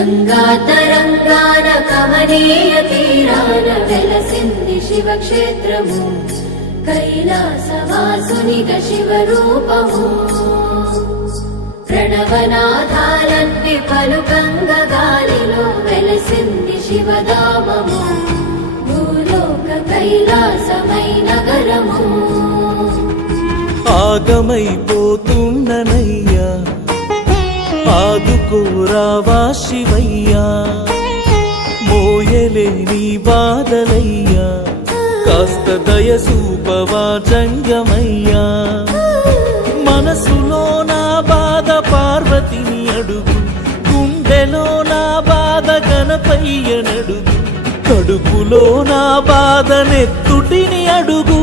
గంగా తరంగాన కమనీయ తీరాన వెలసింది శివక్షేత్రము కైలాసవాసునిగ శివరూపము ప్రణవనాదాలన్నీ పలుకంగ గాలిలో వెలసింది శివధామము భూలోక కైలాసమై నగరము ఆగమైపోతున్ననయ్యా ఆదుకోరావా శివయ్యా మోయలేని బాధలయ్యా కాస్త దయసూపవా జంగమయ్యా మనసులో నా బాధ పార్వతిని అడుగు గుండెలో నా బాధ గణపయ్యనడుగు కడుపులో నా బాధ నెత్తుటిని అడుగు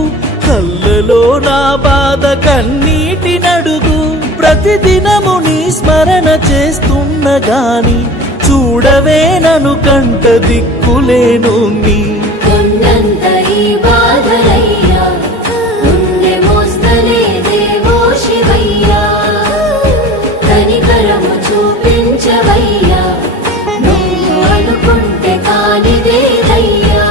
కళ్ళలో నా బాధ కన్నీటినడుగు ప్రతిదినము నీ స్మరణ చేస్తున్న గాని చూడవే నను కంట దిక్కులేను నీ కొండంత ఈ బాధలయ్యా గుండె మోస్తలేదేవో శివయ్యా కనికరము చూపించవయ్యా నువ్వు అనుకుంటే కానిదేదయ్యా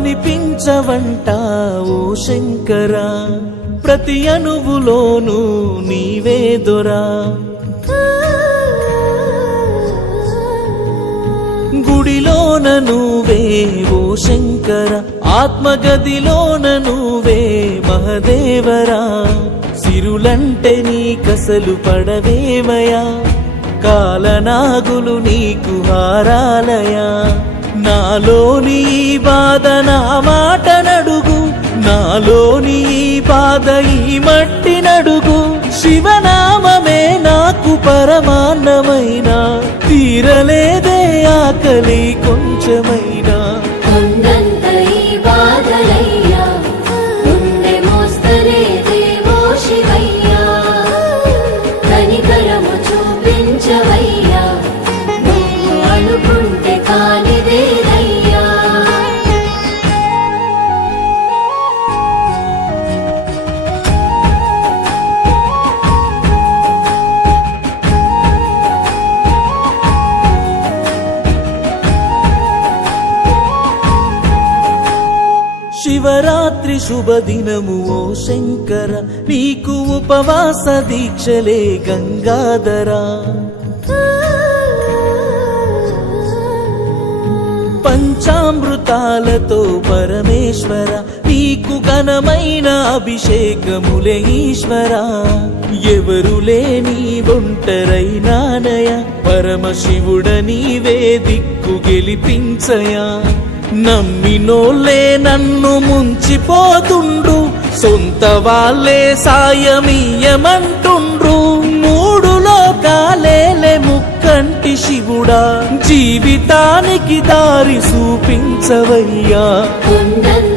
కనిపించవంట ఓ శంకరా ప్రతి అణువులోనూ నీవే దొరా గుడిలోన నువ్వే ఓ శంకర ఆత్మగదిలోన నువ్వే మహదేవరా సిరులంటే నీ కసలు పడవేమయా కాలనాగులు నీకు హారాలయా నాలోని ఈ బాధ నా మాట నడుగు నాలోని ఈ బాధ ఈ మట్టి నడుగు శివనామమే నాకు పరమాన్నమైన తీరలేదే ఆకలి కొంచెమైనా కొండంత ఈ బాధలయ్యా గుండె మోస్తలేదేవో శివయ్యా కనికరము చూపించవయ్యా నువ్వు అనుకుంటే కానిదేదయ్యా శివరాత్రి శుభదినము ఓ శంకర నీకు ఉపవాస దీక్షలే గంగాధరా పంచామృతాలతో పరమేశ్వర నీకు ఘనమైన అభిషేకములే ఈశ్వర ఎవరు లేని ఒంటరైనానయ పరమశివుడ నీవే దిక్కు గెలిపించయా నమ్మినోళ్ళే నన్ను ముంచిపోతుండ్రు సొంత వాళ్ళే సాయమీయమంటుండ్రు మూడు లోకాలేలే ముక్కంటి శివుడా జీవితానికి దారి చూపించవయ్యా కొండంత